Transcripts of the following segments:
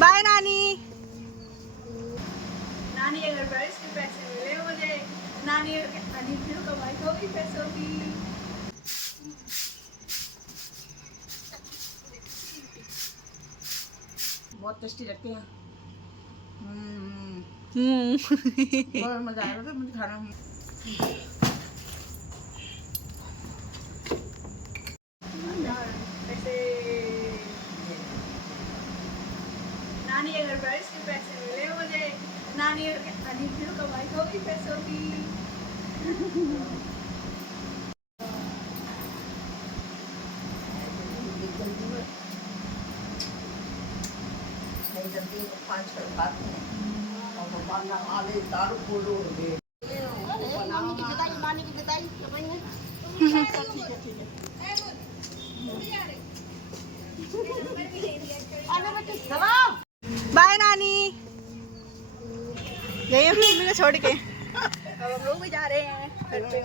Bye नानी। नानी अगर बारिश के पैसे मिले मुझे, नानी नानी फिर कमाई होगी पैसों की। बहुत टेस्टी लगते हैं। बहुत मजा आ रहा था मुझे खाना में। नानी अगर बारिश के पैसे मिले मुझे, नानी फिर कमाई होगी पैसों की। बाय नानी। गई अपनी मम्मी को छोड़ के। अब हम लोग भी जा रहे हैं घर पे।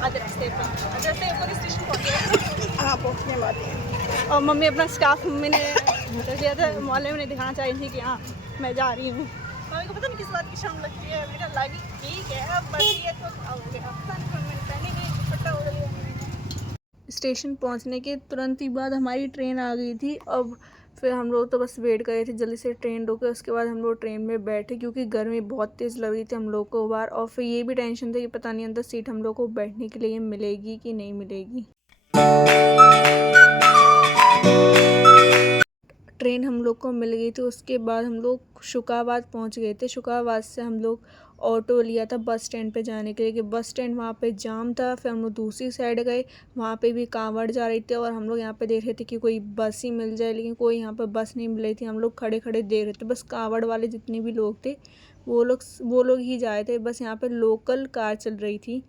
आधे रास्ते पर स्टेशन पहुंच गए। हाँ पहुँचने वाले हैं। और मम्मी अपना स्कार्फ मम्मी ने तो दिया था, मोहल्ले में नहीं दिखाना चाहिए थी कि हाँ मैं जा रही हूँ। मम्मी को पता नहीं किस बात की शर्म लगती है। मेरा लगी ठीक है, अब बढ़ गई है तो क्या हो गया। पता नहीं कौन मैंने पहनी नहीं, दुपट्टा हो गया। स्टेशन पहुंचने के तुरंत ही बाद हमारी ट्रेन आ गई थी। अब फिर हम लोग तो बस वेट कर रहे थे जल्दी से ट्रेन रुके, उसके बाद हम लोग ट्रेन में बैठे क्योंकि गर्मी बहुत तेज़ लग रही थी हम लोग को बाहर। और फिर ये भी टेंशन था कि पता नहीं अंदर सीट हम लोग को बैठने के लिए मिलेगी कि नहीं मिलेगी। ट्रेन हम लोग को मिल गई थी। उसके बाद हम लोग शुकाबाद पहुंच गए थे। शुकाबाद से हम लोग ऑटो लिया था बस स्टैंड पे जाने के लिए कि बस स्टैंड वहाँ पे जाम था। फिर हम लोग दूसरी साइड गए, वहाँ पे भी कांवड़ जा रही थी और हम लोग यहाँ पे देख रहे थे कि कोई बस ही मिल जाए, लेकिन कोई यहाँ पे बस नहीं मिल रही थी। हम लोग खड़े खड़े देख रहे थे, बस कांवड़ वाले जितने भी लोग थे वो लोग ही जा रहे थे। बस यहाँ पे लोकल कार चल रही थी,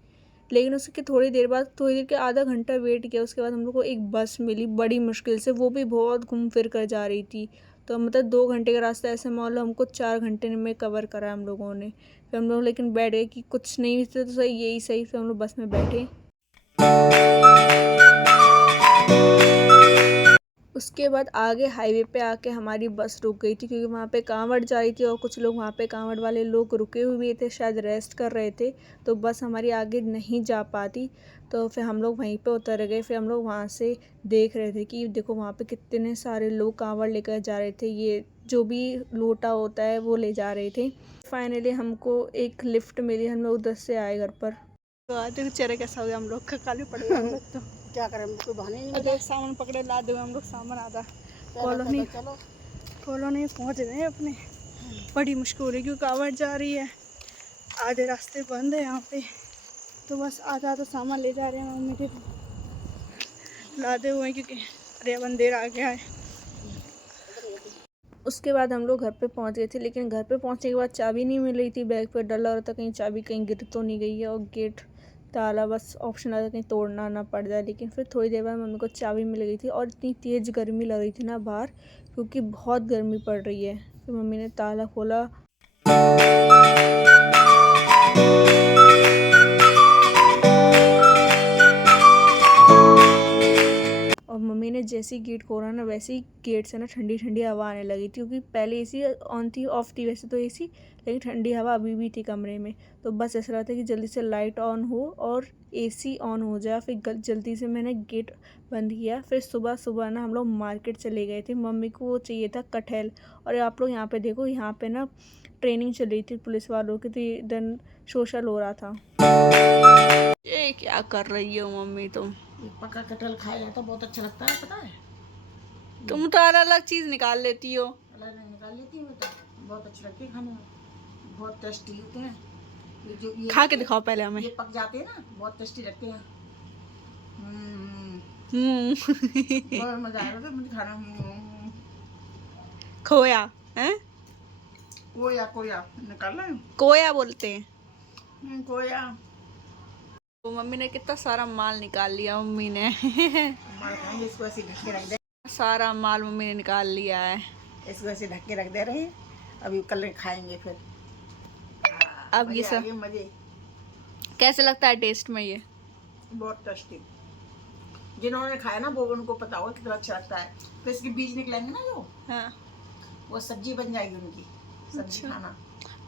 लेकिन उसके थोड़ी देर के आधा घंटा वेट किया। उसके बाद हम लोग को एक बस मिली बड़ी मुश्किल से, वो भी बहुत घूम फिर कर जा रही थी। तो मतलब 2 घंटे का रास्ता ऐसे मान लो हमको 4 घंटे में कवर करा हम लोगों ने। फिर हम लोग लेकिन बैठ गए कि कुछ नहीं तो सही यही सही। फिर हम लोग बस में बैठे। उसके बाद आगे हाईवे पे आके हमारी बस रुक गई थी क्योंकि वहाँ पे कांवड़ जा रही थी और कुछ लोग वहाँ पे कांवड़ वाले लोग रुके हुए थे, शायद रेस्ट कर रहे थे, तो बस हमारी आगे नहीं जा पाती। तो फिर हम लोग वहीं पे उतर गए। फिर हम लोग वहाँ से देख रहे थे कि देखो वहाँ पे कितने सारे लोग कांवड़ लेकर जा रहे थे, ये जो भी लोटा होता है वो ले जा रहे थे। फाइनली हमको एक लिफ्ट मिली, हम लोग 10 से आए घर पर। तो आते चेहरे कैसा हो गया हम लोग का, काले पड़ गए हम लोग। तो क्या करें, कोई बहाने नहीं। अगर सामान पकड़े ला दो हम लोग, सामान आधा कॉलोनी पहुंच गए हैं अपने। बड़ी मुश्किल हो रही है क्योंकि कांवड़ जा रही है, आधे रास्ते बंद है यहाँ पे, तो बस आधा तो सामान ले जा रहे हैं मम्मी के लादे हुए हैं क्योंकि अरे अंधेरा आ गया है। उसके बाद हम लोग घर पे पहुंच गए थे, लेकिन घर पे पहुंचने के बाद चाबी नहीं मिल रही थी बैग पे। डर लग रहा था कहीं चाबी कहीं गिर तो नहीं गई है, और गेट ताला बस ऑप्शन आता कहीं तोड़ना ना पड़ जाए। लेकिन फिर थोड़ी देर बाद मम्मी को चाबी मिल गई थी और इतनी तेज़ गर्मी लग रही थी ना बाहर, क्योंकि बहुत गर्मी पड़ रही है। फिर मम्मी ने ताला खोला। और मम्मी ने जैसे ही गेट खोला ना, वैसे ही गेट से ना ठंडी ठंडी हवा आने लगी थी, क्योंकि पहले एसी ऑन थी, ऑफ थी वैसे तो एसी, लेकिन ठंडी हवा अभी भी थी कमरे में। तो बस ऐसा रहा था कि जल्दी से लाइट ऑन हो और एसी ऑन हो जाए। फिर जल्दी से मैंने गेट बंद किया। फिर सुबह सुबह ना हम लोग मार्केट चले गए थे। मम्मी को वो चाहिए था कटहल, और आप लोग यहाँ पे देखो, यहाँ पे ना ट्रेनिंग चल रही थी पुलिस वालों की, तो इधर सोशल हो रहा था। ये क्या कर रही हो मम्मी तुम? पका कटहल खाया तो बहुत अच्छा लगता है, पता है। तुम तो अलग अलग चीज निकाल लेती हो। अलग निकाल लेती हूँ तो बहुत अच्छी लगती है खाने में, बहुत टेस्टी होते हैं। ये जो ये खा के दिखाओ पहले हमें। ये पक जाते हैं ना, बहुत टेस्टी लगते हैं। बहुत मजा आ रहा था मुझे खाना। खोया है, कोया निकाल रहे हैं। कोया बोलते हैं। कोया तो मम्मी ने कितना सारा माल निकाल लिया मम्मी ने। इसको ऐसे ढक के रख दे, सारा माल मम्मी ने निकाल लिया है। इसको ऐसे ढक के रख दे रहे हैं, अभी कल खाएंगे फिर। अब ये सब मजे कैसे लगता है टेस्ट में? ये बहुत टेस्टी, जिन्होंने खाया ना वो उनको पता होगा कितना अच्छा लगता है। फिर इसके बीज निकलेंगे ना जो, हाँ। वो सब्जी बन जाएगी उनकी, सब्जी अच्छा। खाना।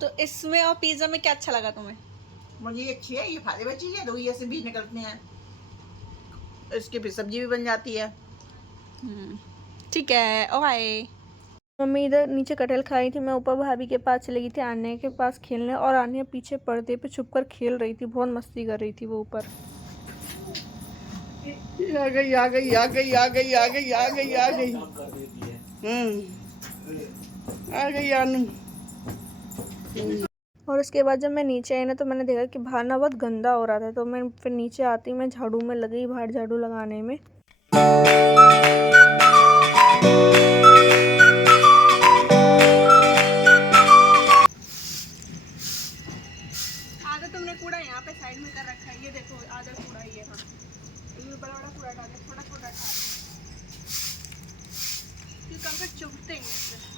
तो इसमें और पिज्ज़ा में क्या अच्छा लगा तुम्हें? मुझे ये अच्छी है, ये फायदेमंद चीज है। तो ये से बीज निकलते हैं, इसकी फिर सब्जी भी बन जाती है। ठीक है, ओके। मम्मी इधर नीचे कटहल खाई थी, मैं ऊपर भाभी के पास चली गई थी आन्या के पास खेलने, और आन्या पीछे पर्दे पे छुपकर खेल रही थी, बहुत मस्ती कर रही थी वो ऊपर। आ गई आ गई आ गई आ गई आ गई आ गई आ गई आ गई आनू। और उसके बाद जब मैं नीचे आई ना तो मैंने देखा कि बाहर ना बहुत गंदा हो रहा था, तो मैं फिर नीचे आती मैं झाड़ू में लगी, बाहर झाड़ू लगाने में। आधा तुमने कूड़ा यहाँ पे साइड में कर रखा है, ये देखो आधा कूड़ा ये हाँ, ये बड़ा बड़ा कूड़ा डाल छोटा छोटा डाल, ये कंकड़ चुभते हैं इससे।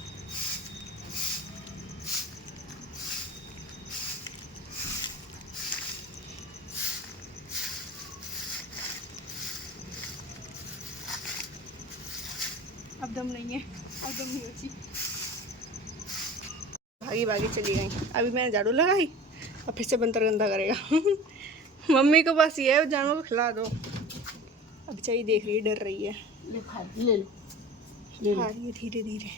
अब दम नहीं है, अब दम नहीं होती। भागी भागी चली गई, अभी मैंने झाड़ू लगाई और फिर से बंतर गंदा करेगा। मम्मी को बस ये है जानवर को खिला दो। अब चाहिए देख रही है, डर रही है। ले खा ले लो, ले लो खा रही है धीरे धीरे,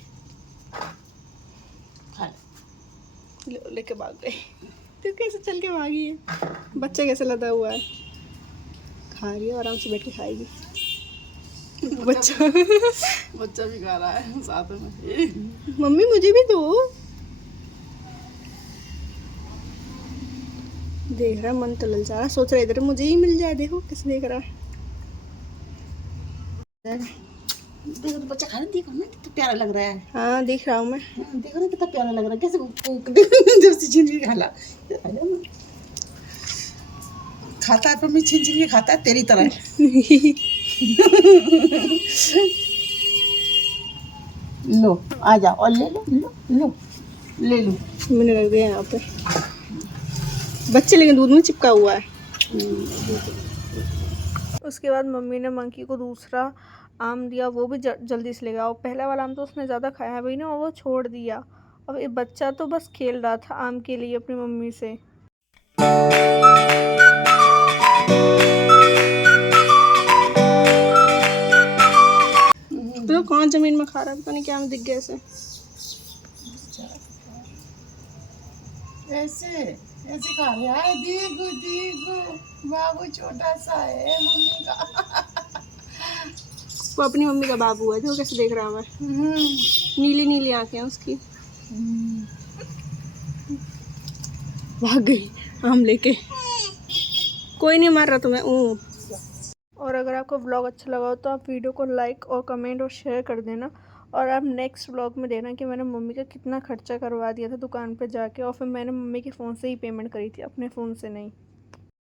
खा ले। लेके भाग गई। तो कैसे चल के भागी है, बच्चा कैसे लदा हुआ है, खा रही है आराम से बैठ के खाएगी। बच्चा बच्चा भी खा रहा है साथ में। मम्मी मुझे भी दो। देख रहा है, मन तो ललचा रहा, सोच रहा इधर मुझे ही मिल जाए। देखो किस देख रहा है। देखो तो बच्चा खा रहा, देखो ना कितना प्यारा लग रहा है। हाँ देख रहा हूँ मैं। देखो ना कितना प्यारा लग रहा है, कैसे जब से छीन के खा ला खाता है, पर मैं छीन के खाता है तेरी तरह। लो आ जाओ और ले लो, लो लो ले लो। मैंने रख दिया यहाँ पे बच्चे, लेकिन दूध में चिपका हुआ है। उसके बाद मम्मी ने मंकी को दूसरा आम दिया, वो भी जल्दी से ले गया। और पहला वाला आम तो उसने ज़्यादा खाया भी ना, और वो छोड़ दिया। अब ये बच्चा तो बस खेल रहा था आम के लिए अपनी मम्मी से। तो कौन जमीन में खा रहा है, पता नहीं क्या में दिख गया ऐसे। ऐसे ऐसे खा रहा है, देखो देखो बाबू छोटा सा है मम्मी का। वो अपनी मम्मी का बाबू है, देखो कैसे देख रहा है। नीली नीली आंखें हैं उसकी। भाग गई आम लेके, कोई नहीं मार रहा तुम्हें। और अगर आपको व्लॉग अच्छा लगा हो तो आप वीडियो को लाइक और कमेंट और शेयर कर देना। और आप नेक्स्ट व्लॉग में देखना कि मैंने मम्मी का कितना खर्चा करवा दिया था दुकान पे जाके, और फिर मैंने मम्मी के फ़ोन से ही पेमेंट करी थी, अपने फ़ोन से नहीं।